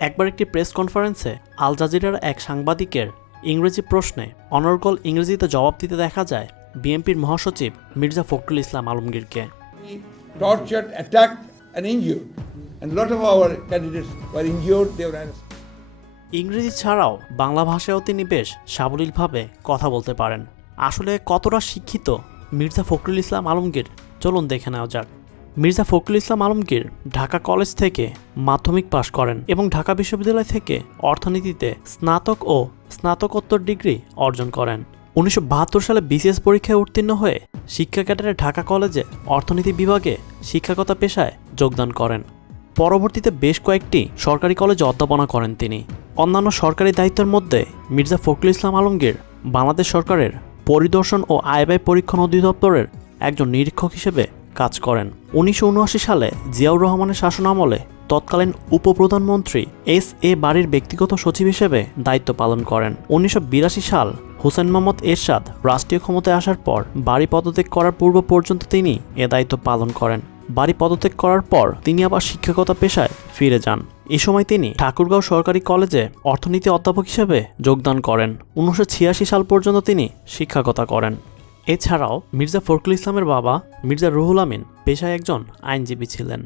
একবার একটি প্রেস কনফারেন্সে আল জাজিরার এক সাংবাদিকের ইংরেজি প্রশ্নে অনর্গল ইংরেজিতে জবাব দিতে দেখা যায় বিএনপির মহাসচিব মির্জা ফখরুল ইসলাম আলমগীরকে tortured, attacked, and injured. And a lot of our candidates were injured, they were arrested. ইংরেজি ছাড়াও বাংলা ভাষায়ও তিনি বেশ সাবলীলভাবে কথা বলতে পারেন আসলে কতটা শিক্ষিত মির্জা ফখরুল ইসলাম আলমগীর চলুন দেখে নেওয়া যাক মির্জা ফখরুল ইসলাম আলমগীর ঢাকা কলেজ থেকে মাধ্যমিক পাশ করেন এবং ঢাকা বিশ্ববিদ্যালয় থেকে অর্থনীতিতে স্নাতক ও স্নাতকোত্তর ডিগ্রি অর্জন করেন। উনিশশো বাহাত্তর সালে বিসিএস পরীক্ষায় উত্তীর্ণ হয়ে শিক্ষা ক্যাডারে ঢাকা কলেজে অর্থনীতি বিভাগে শিক্ষকতা পেশায় যোগদান করেন। পরবর্তীতে বেশ কয়েকটি সরকারি কলেজে অধ্যাপনা করেন তিনি। অন্যান্য সরকারি দায়িত্বের মধ্যে মির্জা ফখরুল ইসলাম আলমগীর বাংলাদেশ সরকারের পরিদর্শন ও আয় ব্যয় পরীক্ষণ অধিদপ্তরের একজন নিরীক্ষক হিসেবে কাজ করেন। উনিশশো উনআশি সালে জিয়াউর রহমানের শাসনামলে তৎকালীন উপপ্রধানমন্ত্রী এস এ বাড়ির ব্যক্তিগত সচিব হিসেবে দায়িত্ব পালন করেন। উনিশশো বিরাশি সাল হুসেন মোহাম্মদ এরশাদ রাষ্ট্রীয় ক্ষমতায় আসার পর বাড়ি পদত্যাগ করার পূর্ব পর্যন্ত তিনি এ দায়িত্ব পালন করেন। বাড়ি পদত্যাগ করার পর তিনি আবার শিক্ষকতা পেশায় ফিরে যান। এ সময় তিনি ঠাকুরগাঁও সরকারি কলেজে অর্থনীতি অধ্যাপক হিসেবে যোগদান করেন। উনিশশো ছিয়াশি সাল পর্যন্ত তিনি শিক্ষকতা করেন। এছাড়াও মির্জা ফখরুল ইসলামের বাবা মির্জা রুহুল আমিন পেশায় একজন আইনজীবী ছিলেন।